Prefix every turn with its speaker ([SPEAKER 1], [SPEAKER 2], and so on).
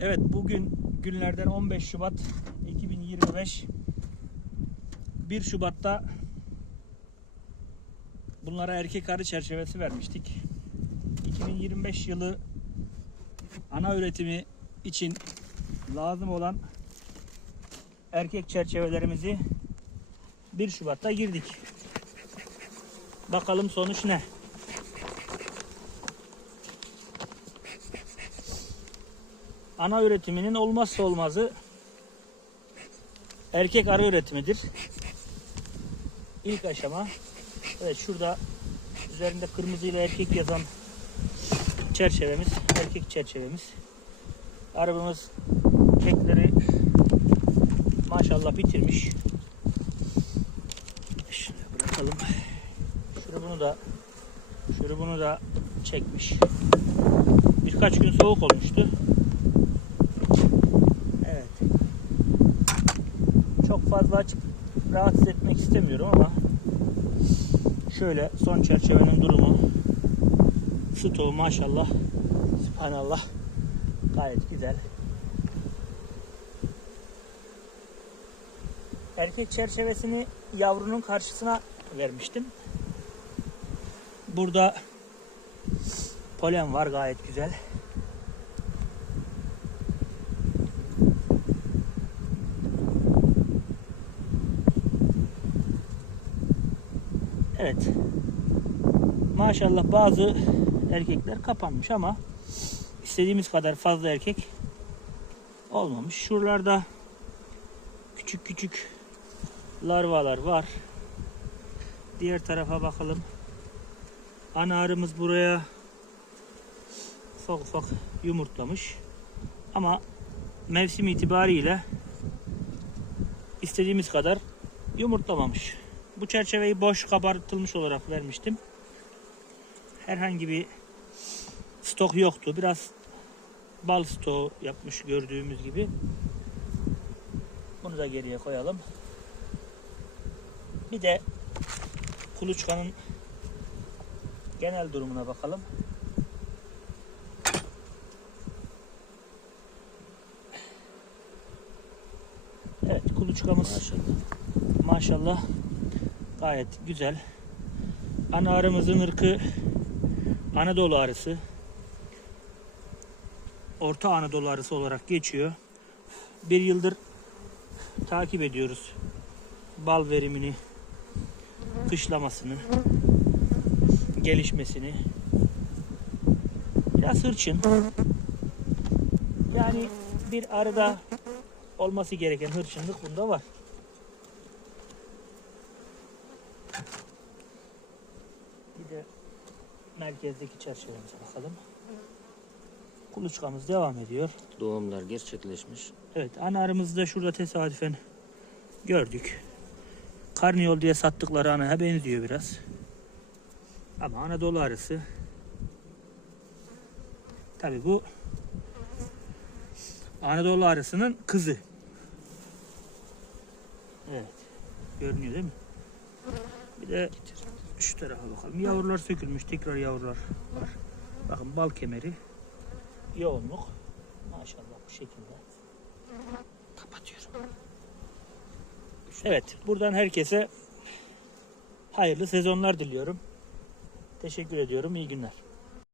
[SPEAKER 1] Evet bugün günlerden 15 Şubat 2025 1 Şubat'ta bunlara erkek arı çerçevesi vermiştik. 2025 yılı ana üretimi için lazım olan erkek çerçevelerimizi 1 Şubat'ta girdik. Bakalım sonuç ne? Ana üretiminin olmazsa olmazı erkek arı üretimidir. İlk aşama evet şurada üzerinde kırmızı ile erkek yazan çerçevemiz erkek çerçevemiz. Arabamız kekleri maşallah bitirmiş. Şunu bırakalım. Şurubunu da şurubunu da çekmiş. Birkaç gün soğuk olmuştu. Evet. Çok fazla açıp rahatsız etmek istemiyorum ama şöyle son çerçevenin durumu stoğu maşallah subhanallah gayet güzel. Erkek çerçevesini yavrunun karşısına vermiştim. Burada polen var gayet güzel. Evet. Maşallah bazı erkekler kapanmış ama istediğimiz kadar fazla erkek olmamış. Şuralarda küçük küçük larvalar var. Diğer tarafa bakalım. Ana arımız buraya ufak ufak yumurtlamış. Ama mevsim itibariyle istediğimiz kadar yumurtlamamış. Bu çerçeveyi boş kabartılmış olarak vermiştim. Herhangi bir stok yoktu. Biraz bal stoğu yapmış gördüğümüz gibi. Bunu da geriye koyalım. Bir de kuluçkanın genel durumuna bakalım. Evet kuluçkamız
[SPEAKER 2] Maşallah.
[SPEAKER 1] maşallah gayet güzel. Ana arımızın ırkı Anadolu arısı. Orta Anadolu arısı olarak geçiyor. Bir yıldır takip ediyoruz. Bal verimini, kışlamasını, gelişmesini. Biraz hırçın. Yani bir arıda olması gereken hırçınlık bunda var. Bir de merkezdeki çerçevemize bakalım. Kuluçkamız devam ediyor.
[SPEAKER 2] Doğumlar gerçekleşmiş.
[SPEAKER 1] Evet ana arımızı da şurada tesadüfen gördük. Karniyol diye sattıkları anaya benziyor biraz. Ama Anadolu arısı. Tabi bu Anadolu arısının kızı. Evet. Görünüyor değil mi? Bir de şu tarafa bakalım. Yavrular sökülmüş. Tekrar yavrular var. Bakın bal kemeri. Yoğunluk. Maşallah bu şekilde. Kapatıyorum. Evet. Buradan herkese hayırlı sezonlar diliyorum. Teşekkür ediyorum. İyi günler.